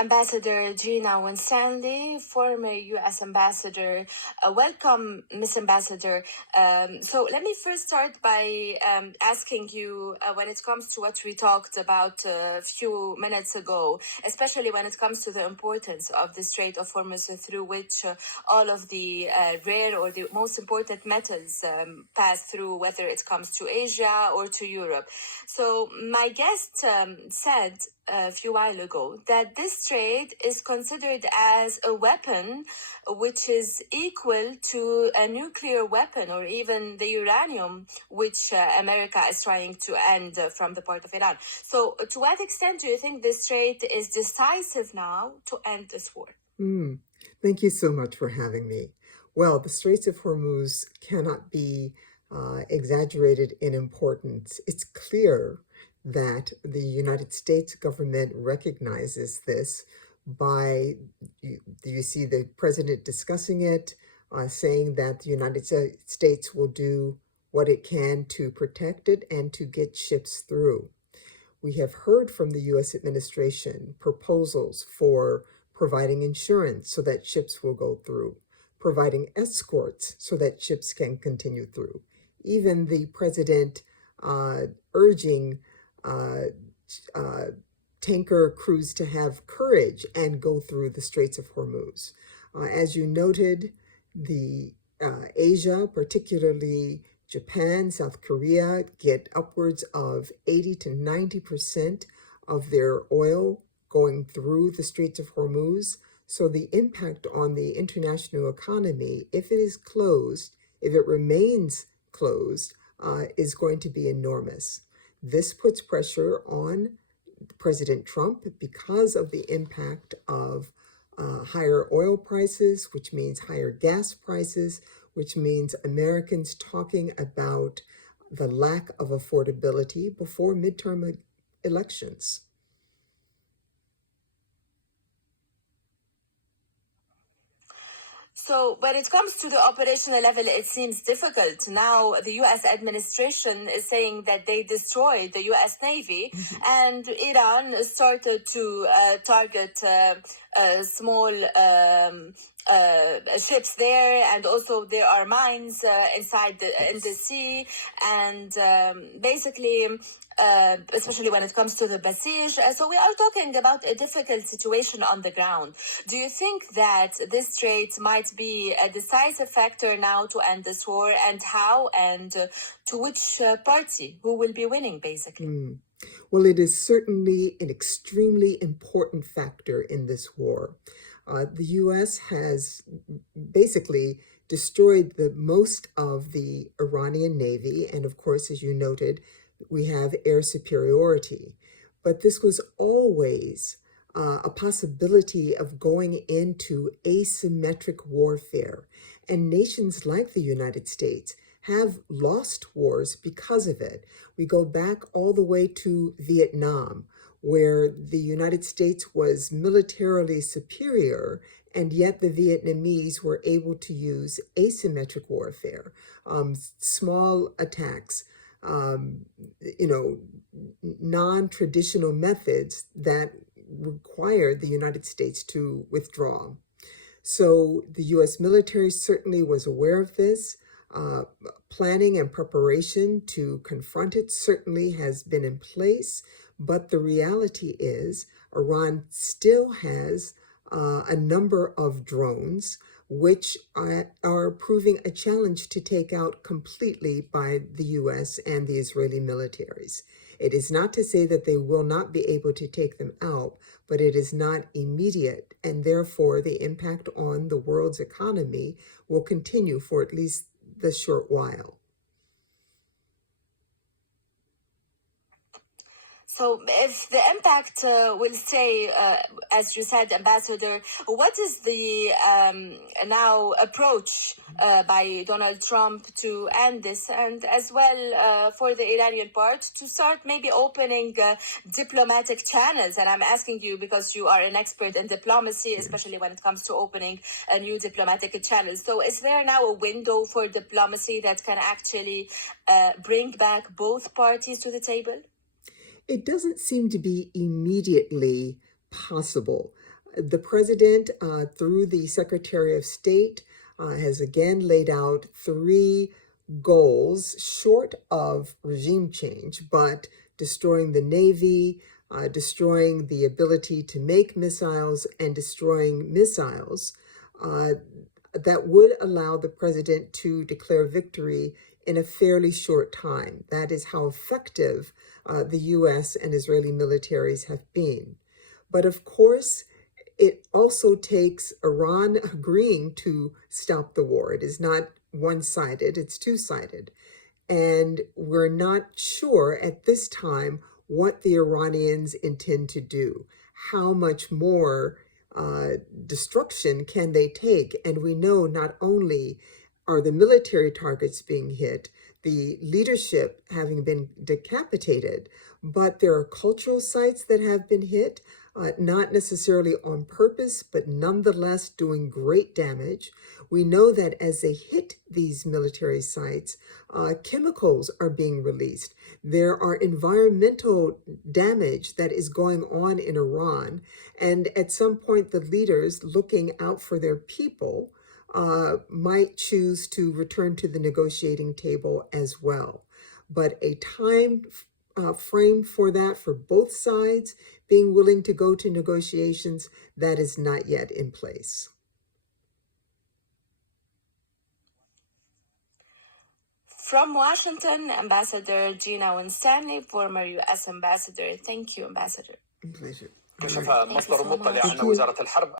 Ambassador Gina Winstanley, former U.S. Ambassador. Welcome, Miss Ambassador. So let me first start by asking you when it comes to what we talked about a few minutes ago, especially when it comes to the importance of the Strait of Hormuz through which all of the rare or the most important metals pass through, whether it comes to Asia or to Europe. So my guest said a few while ago that this strait is considered as a weapon which is equal to a nuclear weapon or even the uranium which America is trying to end from the part of Iran. So to what extent do you think this strait is decisive now to end this war? Thank you so much for having me. Well, the Straits of Hormuz cannot be exaggerated in importance. It's clear that the United States government recognizes this by, you see the president discussing it, saying that the United States will do what it can to protect it and to get ships through. We have heard from the U.S. administration proposals for providing insurance so that ships will go through, providing escorts so that ships can continue through. Even the president urging tanker crews to have courage and go through the Straits of Hormuz. As you noted, the Asia, particularly Japan, South Korea, get upwards of 80 to 90% of their oil going through the Straits of Hormuz. So the impact on the international economy, if it is closed, if it remains closed, is going to be enormous. This puts pressure on President Trump because of the impact of higher oil prices, which means higher gas prices, which means Americans talking about the lack of affordability before midterm elections. So when it comes to the operational level, it seems difficult. Now the U.S. administration is saying that they destroyed the U.S. Navy, and Iran started to target small ships there, and also there are mines inside in the sea, and basically especially when it comes to the Basij. So we are talking about a difficult situation on the ground. Do you think that this strait might be a decisive factor now to end this war, and how, and to which party, who will be winning, basically? Well, it is certainly an extremely important factor in this war. The U.S. has basically destroyed the most of the Iranian Navy, and of course, as you noted, we have air superiority. But this was always a possibility of going into asymmetric warfare. And nations like the United States have lost wars because of it. We go back all the way to Vietnam, where the United States was militarily superior, and yet the Vietnamese were able to use asymmetric warfare, small attacks, non-traditional methods that required the United States to withdraw. So the U.S. military certainly was aware of this. Planning and preparation to confront it certainly has been in place, but the reality is Iran still has a number of drones which are proving a challenge to take out completely by the U.S. and the Israeli militaries. It is not to say that they will not be able to take them out, but it is not immediate, and therefore the impact on the world's economy will continue for at least the short while. So if the impact will stay, as you said, Ambassador, what is the now approach by Donald Trump to end this, and as well for the Iranian part to start maybe opening diplomatic channels? And I'm asking you because you are an expert in diplomacy, especially when it comes to opening a new diplomatic channel. So is there now a window for diplomacy that can actually bring back both parties to the table? It doesn't seem to be immediately possible. The president, through the Secretary of State, has again laid out three goals short of regime change, but destroying the Navy, destroying the ability to make missiles, and destroying missiles that would allow the president to declare victory in a fairly short time. That is how effective the U.S. and Israeli militaries have been. But of course, it also takes Iran agreeing to stop the war. It is not one-sided, it's two-sided. And we're not sure at this time what the Iranians intend to do. How much more destruction can they take? And we know not only are the military targets being hit, the leadership having been decapitated, but there are cultural sites that have been hit, not necessarily on purpose, but nonetheless doing great damage. We know that as they hit these military sites, chemicals are being released. There are environmental damage that is going on in Iran. And at some point, the leaders looking out for their people might choose to return to the negotiating table as well. But a time frame for that, for both sides being willing to go to negotiations, that is not yet in place. From Washington, Ambassador Gina Winstanley, former U.S. Ambassador. Thank you, Ambassador. Pleasure. كشف مصدر مطلع Thank أن you. وزارة الحرب